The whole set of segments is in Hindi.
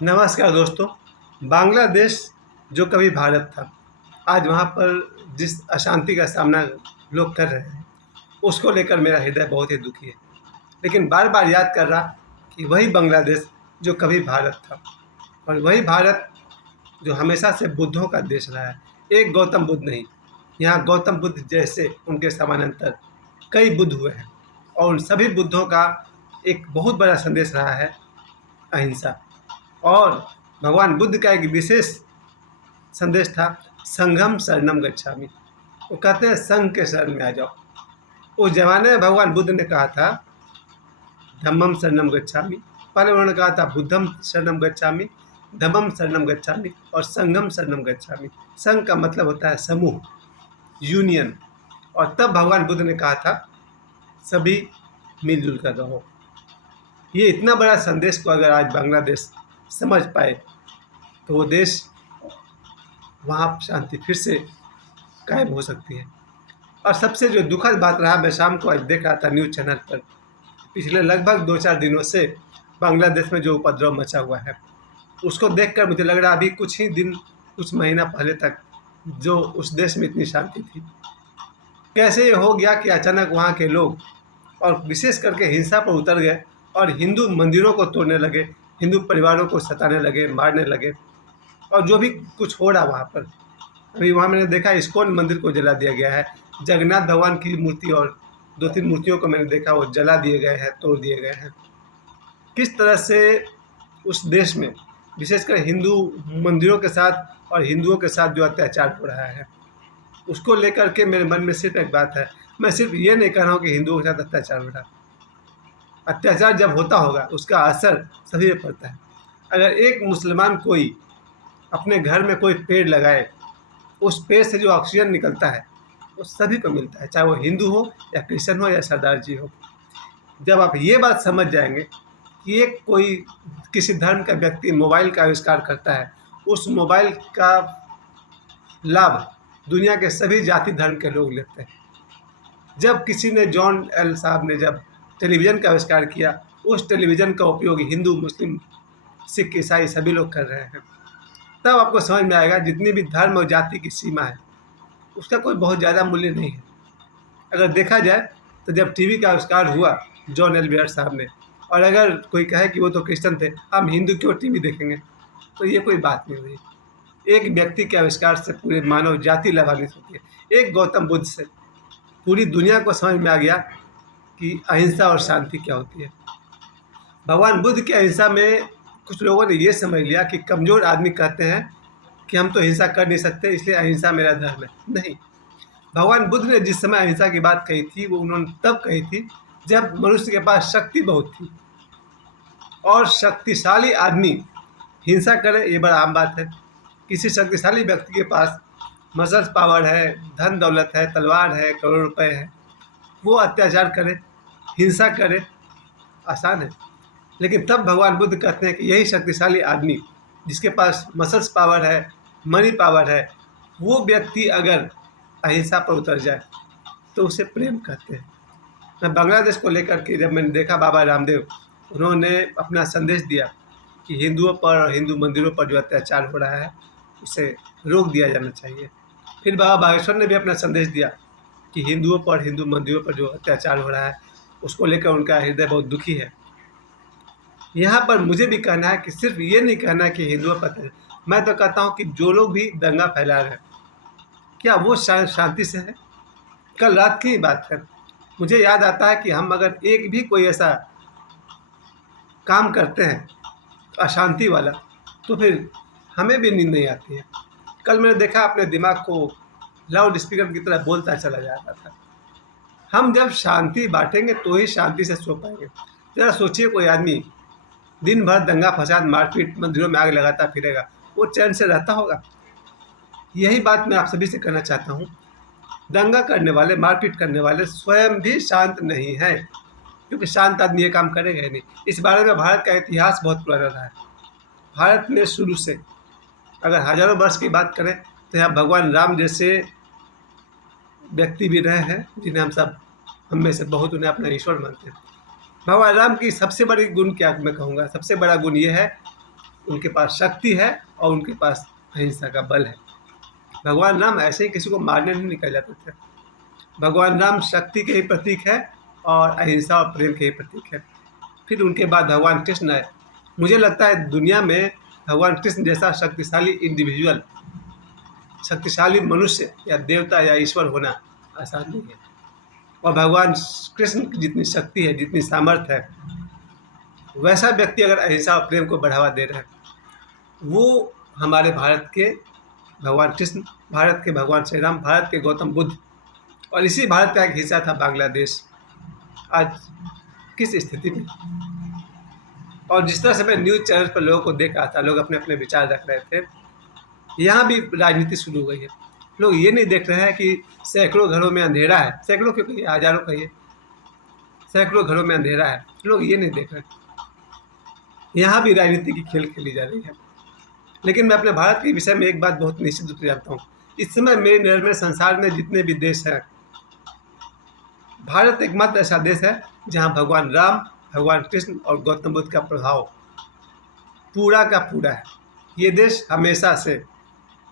नमस्कार दोस्तों। बांग्लादेश जो कभी भारत था, आज वहाँ पर जिस अशांति का सामना लोग कर रहे हैं, उसको लेकर मेरा हृदय बहुत ही दुखी है। लेकिन बार बार याद कर रहा कि वही बांग्लादेश जो कभी भारत था, और वही भारत जो हमेशा से बुद्धों का देश रहा है। एक गौतम बुद्ध नहीं, यहाँ गौतम बुद्ध जैसे उनके समानांतर कई बुद्ध हुए हैं, और उन सभी बुद्धों का एक बहुत बड़ा संदेश रहा है अहिंसा। और भगवान बुद्ध का एक विशेष संदेश था, संघम शरणम गच्छामि। वो कहते हैं संघ के शरण में आ जाओ। उस जमाने में भगवान बुद्ध ने कहा था धम्मम शरणम गच्छामि, पहले उन्होंने कहा था बुद्धम शरणम गच्छामि, धम्मम शरणम गच्छामि और संघम शरणम गच्छामि। संघ का मतलब होता है समूह, यूनियन। और तब भगवान बुद्ध ने कहा था सभी मिलजुल कर रहो। ये इतना बड़ा संदेश को अगर आज बांग्लादेश समझ पाए तो वो देश, वहाँ शांति फिर से कायम हो सकती है। और सबसे जो दुखद बात रहा, मैं शाम को आज देख रहा था न्यूज़ चैनल पर, पिछले लगभग 2-4 दिनों से बांग्लादेश में जो उपद्रव मचा हुआ है, उसको देखकर मुझे लग रहा अभी कुछ ही दिन, कुछ महीना पहले तक जो उस देश में इतनी शांति थी, कैसे ये हो गया कि अचानक वहाँ के लोग और विशेष करके हिंसा पर उतर गए और हिंदू मंदिरों को तोड़ने लगे, हिंदू परिवारों को सताने लगे, मारने लगे। और जो भी कुछ हो रहा वहाँ पर, अभी वहाँ मैंने देखा इस्कॉन मंदिर को जला दिया गया है, जगन्नाथ भगवान की मूर्ति और 2-3 मूर्तियों को मैंने देखा वो जला दिए गए हैं, तोड़ दिए गए हैं। किस तरह से उस देश में विशेषकर हिंदू मंदिरों के साथ और हिंदुओं के साथ जो अत्याचार हो रहा है, उसको लेकर के मेरे मन में सिर्फ एक बात है, मैं सिर्फ ये नहीं कह रहा हूँ कि हिंदुओं के साथ अत्याचार हो रहा है। अत्याचार जब होता होगा उसका असर सभी पे पड़ता है। अगर एक मुसलमान कोई अपने घर में कोई पेड़ लगाए, उस पेड़ से जो ऑक्सीजन निकलता है वो सभी को मिलता है, चाहे वो हिंदू हो या क्रिश्चियन हो या सरदार जी हो। जब आप ये बात समझ जाएंगे कि एक कोई किसी धर्म का व्यक्ति मोबाइल का आविष्कार करता है, उस मोबाइल का लाभ दुनिया के सभी जाति धर्म के लोग लेते हैं। जब किसी ने जॉन एल साहब ने जब टेलीविज़न का आविष्कार किया, उस टेलीविज़न का उपयोग हिंदू, मुस्लिम, सिख, ईसाई सभी लोग कर रहे हैं। तब आपको समझ में आएगा जितनी भी धर्म और जाति की सीमा है, उसका कोई बहुत ज़्यादा मूल्य नहीं है। अगर देखा जाए तो जब टीवी का आविष्कार हुआ जॉन एल्बियट साहब ने, और अगर कोई कहे कि वो तो क्रिश्चियन थे, हम हिंदू क्यों टीवी देखेंगे, तो ये कोई बात नहीं हुई। एक व्यक्ति के आविष्कार से पूरे मानव जाति लाभान्वित होती है। एक गौतम बुद्ध से पूरी दुनिया को समझ में आ गया कि अहिंसा और शांति क्या होती है। भगवान बुद्ध की अहिंसा में कुछ लोगों ने ये समझ लिया कि कमज़ोर आदमी कहते हैं कि हम तो हिंसा कर नहीं सकते, इसलिए अहिंसा मेरा धर्म है। नहीं, भगवान बुद्ध ने जिस समय अहिंसा की बात कही थी, वो उन्होंने तब कही थी जब मनुष्य के पास शक्ति बहुत थी। और शक्तिशाली आदमी हिंसा करे ये बड़ा आम बात है। किसी शक्तिशाली व्यक्ति के पास मसल्स पावर है, धन दौलत है, तलवार है, करोड़ रुपए है, वो अत्याचार करे, हिंसा करे, आसान है। लेकिन तब भगवान बुद्ध कहते हैं कि यही शक्तिशाली आदमी जिसके पास मसल्स पावर है, मनी पावर है, वो व्यक्ति अगर अहिंसा पर उतर जाए तो उसे प्रेम कहते हैं। मैं बांग्लादेश को लेकर के जब मैंने देखा, बाबा रामदेव उन्होंने अपना संदेश दिया कि हिंदुओं पर और हिंदू मंदिरों पर जो अत्याचार हो रहा है उसे रोक दिया जाना चाहिए। फिर बाबा बागेश्वर ने भी अपना संदेश दिया कि हिंदुओं पर, हिंदू मंदिरों पर जो अत्याचार हो रहा है उसको लेकर उनका हृदय बहुत दुखी है। यहाँ पर मुझे भी कहना है कि सिर्फ ये नहीं कहना है कि हिंदुओं पर, मैं तो कहता हूँ कि जो लोग भी दंगा फैला रहे हैं, क्या वो शांति से है? कल रात की ही बात है, मुझे याद आता है कि हम अगर एक भी कोई ऐसा काम करते हैं अशांति वाला, तो फिर हमें भी नींद नहीं आती है। कल मैंने देखा अपने दिमाग को लाउड स्पीकर की तरह बोलता चला जा रहा था। हम जब शांति बांटेंगे तो ही शांति से सो पाएंगे। ज़रा सोचिए, कोई आदमी दिन भर दंगा फसाद, मारपीट, मंदिरों में आग लगाता फिरेगा, वो चैन से रहता होगा? यही बात मैं आप सभी से कहना चाहता हूँ। दंगा करने वाले, मारपीट करने वाले स्वयं भी शांत नहीं हैं, क्योंकि शांत आदमी ये काम करेगा ही नहीं। इस बारे में भारत का इतिहास बहुत पुराना रहा है। भारत में शुरू से अगर हजारों वर्ष की बात करें तो यहाँ भगवान राम जैसे व्यक्ति भी रहे हैं, जिन्हें हम में से बहुत उन्हें अपना ईश्वर मानते हैं। भगवान राम की सबसे बड़ी गुण क्या मैं कहूँगा, सबसे बड़ा गुण ये है उनके पास शक्ति है और उनके पास अहिंसा का बल है। भगवान राम ऐसे ही किसी को मारने नहीं निकल जाते थे। भगवान राम शक्ति के ही प्रतीक है और अहिंसा और प्रेम के ही प्रतीक है। फिर उनके बाद भगवान कृष्ण आए। मुझे लगता है दुनिया में भगवान कृष्ण जैसा शक्तिशाली इंडिविजुअल, शक्तिशाली मनुष्य या देवता या ईश्वर होना आसान नहीं है। और भगवान कृष्ण की जितनी शक्ति है, जितनी सामर्थ्य है, वैसा व्यक्ति अगर अहिंसा और प्रेम को बढ़ावा दे रहे हैं, वो हमारे भारत के भगवान कृष्ण, भारत के भगवान श्री राम, भारत के गौतम बुद्ध, और इसी भारत का एक हिस्सा था बांग्लादेश, आज किस स्थिति में। और जिस तरह से मैं न्यूज़ चैनल पर लोगों को देख रहा था, लोग अपने अपने विचार रख रहे थे, यहाँ भी राजनीति शुरू हो गई है। लोग ये नहीं देख रहे हैं कि सैकड़ों घरों में अंधेरा है, सैकड़ों क्यों कहिए, हजारों कहिए, सैकड़ों घरों में अंधेरा है, लोग ये नहीं देख रहे। यहाँ भी राजनीति की खेल खेली जा रही है। लेकिन मैं अपने भारत के विषय में एक बात बहुत निश्चित रूप से जानता हूँ, इस समय मेरे नज़र में संसार में जितने भी देश हैं, भारत एकमात्र ऐसा देश है जहाँ भगवान राम, भगवान कृष्ण और गौतम बुद्ध का प्रभाव पूरा का पूरा है। ये देश हमेशा से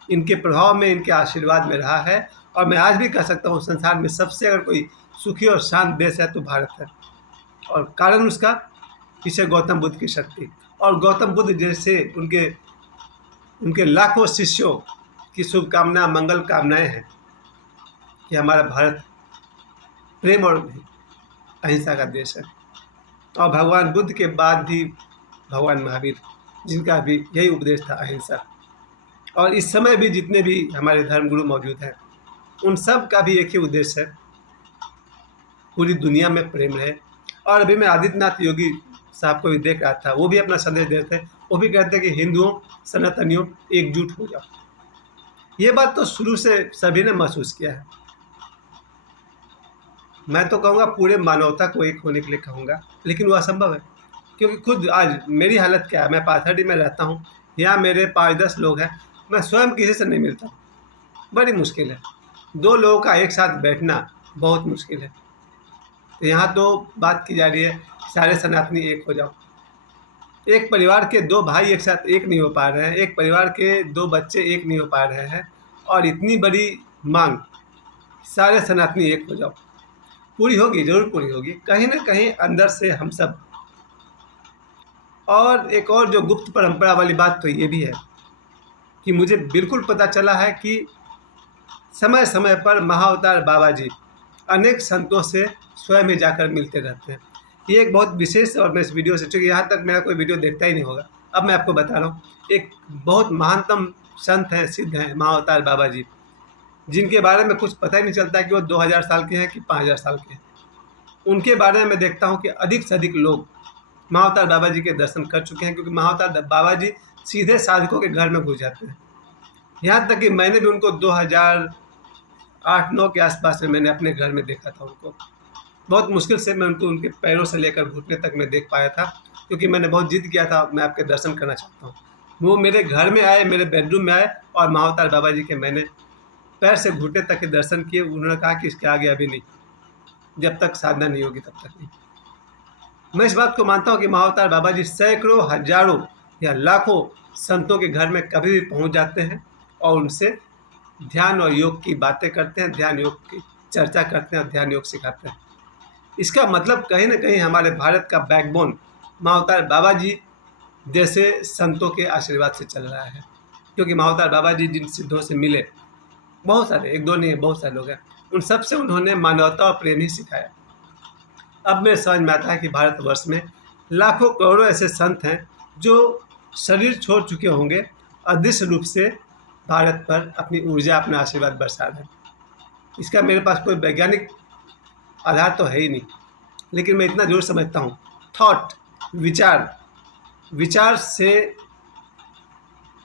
इनके प्रभाव में, इनके आशीर्वाद में रहा है। और मैं आज भी कह सकता हूँ संसार में सबसे अगर कोई सुखी और शांत देश है तो भारत है। और कारण उसका पीछे गौतम बुद्ध की शक्ति, और गौतम बुद्ध जैसे उनके लाखों शिष्यों की शुभकामना, मंगल कामनाएं हैं कि हमारा भारत प्रेम और अहिंसा का देश है। और भगवान बुद्ध के बाद भी भगवान महावीर, जिनका भी यही उपदेश था, अहिंसा। और इस समय भी जितने भी हमारे धर्मगुरु मौजूद हैं, उन सब का भी एक ही उद्देश्य है, पूरी दुनिया में प्रेम रहे। और अभी मैं आदित्यनाथ योगी साहब को भी देख रहा था, वो भी अपना संदेश देते हैं। वो भी कहते हैं कि हिंदुओं, सनातनियों, एकजुट हो जाओ। ये बात तो शुरू से सभी ने महसूस किया है। मैं तो कहूँगा पूरे मानवता को एक होने के लिए कहूँगा, लेकिन वो असंभव है। क्योंकि खुद आज मेरी हालत क्या है, मैं पाथर्डी में रहता हूँ, यहाँ मेरे 5-10 लोग हैं, मैं स्वयं किसी से नहीं मिलता, बड़ी मुश्किल है। 2 लोगों का एक साथ बैठना बहुत मुश्किल है। तो यहाँ तो बात की जा रही है सारे सनातनी एक हो जाओ। एक परिवार के 2 भाई एक साथ एक नहीं हो पा रहे हैं, एक परिवार के 2 बच्चे एक नहीं हो पा रहे हैं, और इतनी बड़ी मांग, सारे सनातनी एक हो जाओ। पूरी होगी, ज़रूर पूरी होगी, कहीं ना कहीं अंदर से हम सब। और एक और जो गुप्त परंपरा वाली बात तो ये भी है कि मुझे बिल्कुल पता चला है कि समय समय पर महाअवतार बाबा जी अनेक संतों से स्वयं ही जाकर मिलते रहते हैं। ये एक बहुत विशेष, और मैं इस वीडियो से, चूँकि यहाँ तक मेरा कोई वीडियो देखता ही नहीं होगा, अब मैं आपको बता रहा हूँ। एक बहुत महानतम संत हैं, सिद्ध हैं, महाअवतार बाबा जी, जिनके बारे में कुछ पता ही नहीं चलता कि वो 2000 साल के हैं कि 5000 साल के हैं। उनके बारे में मैं देखता हूँ कि अधिक से अधिक लोग महाअवतार बाबा जी के दर्शन कर चुके हैं, क्योंकि महाअवतार बाबा जी सीधे साधकों के घर में घुस जाते हैं। यहाँ तक कि मैंने भी उनको 2008-9 के आसपास में मैंने अपने घर में देखा था। उनको बहुत मुश्किल से मैं उनको उनके पैरों से लेकर घुटने तक मैं देख पाया था, क्योंकि मैंने बहुत जिद किया था, मैं आपके दर्शन करना चाहता हूँ। वो मेरे घर में आए, मेरे बेडरूम में आए, और महाअवतार बाबा जी के मैंने पैर से घुटने तक के दर्शन किए। उन्होंने कहा कि इसके आगे अभी नहीं, जब तक साधना नहीं होगी तब तक नहीं। मैं इस बात को मानता हूँ कि महाअवतार बाबा जी सैकड़ों, हजारों या लाखों संतों के घर में कभी भी पहुँच जाते हैं और उनसे ध्यान और योग की बातें करते हैं, ध्यान योग की चर्चा करते हैं और ध्यान योग सिखाते हैं। इसका मतलब कहीं ना कहीं हमारे भारत का बैकबोन महाअवतार बाबा जी जैसे संतों के आशीर्वाद से चल रहा है। क्योंकि महाअवतार बाबा जी जिन सिद्धों से मिले, बहुत सारे, 1-2 नहीं है, बहुत सारे लोग हैं, उन सब से उन्होंने मानवता और प्रेम ही सिखाया। अब मेरे समझ में आता है कि भारतवर्ष में लाखों करोड़ों ऐसे संत हैं जो शरीर छोड़ चुके होंगे, अदृश्य रूप से भारत पर अपनी ऊर्जा, अपना आशीर्वाद बरसा रहे हैं। इसका मेरे पास कोई वैज्ञानिक आधार तो है ही नहीं, लेकिन मैं इतना जरूर समझता हूँ, थॉट, विचार से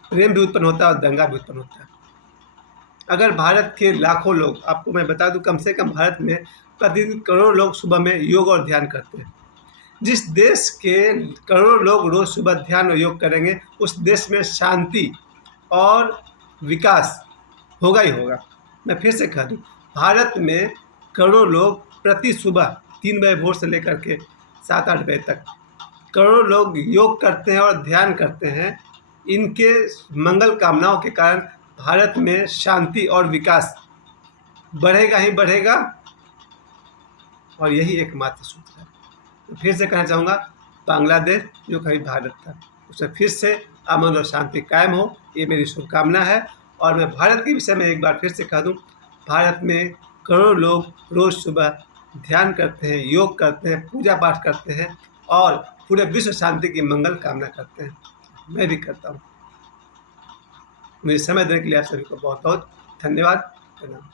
प्रेम भी उत्पन्न होता है और दंगा भी उत्पन्न होता है। अगर भारत के लाखों लोग, आपको मैं बता दूं, कम से कम भारत में प्रतिदिन करोड़ों लोग सुबह में योग और ध्यान करते हैं। जिस देश के करोड़ों लोग रोज़ सुबह ध्यान और योग करेंगे, उस देश में शांति और विकास होगा ही होगा। मैं फिर से कह दूं, भारत में करोड़ों लोग प्रति सुबह 3 बजे भोर से लेकर के 7-8 बजे तक करोड़ों लोग योग करते हैं और ध्यान करते हैं, इनके मंगल कामनाओं के कारण भारत में शांति और विकास बढ़ेगा ही बढ़ेगा, और यही एकमात्र सूत्र है। तो फिर से कहना चाहूँगा, बांग्लादेश जो कभी भारत था उसमें फिर से अमन और शांति कायम हो, ये मेरी शुभकामना है। और मैं भारत के विषय में एक बार फिर से कह दूँ, भारत में करोड़ों लोग रोज़ सुबह ध्यान करते हैं, योग करते हैं, पूजा पाठ करते हैं और पूरे विश्व शांति की मंगल कामना करते हैं। मैं भी करता हूँ। मुझे समय देने के लिए आप सभी को बहुत बहुत धन्यवाद। प्रणाम।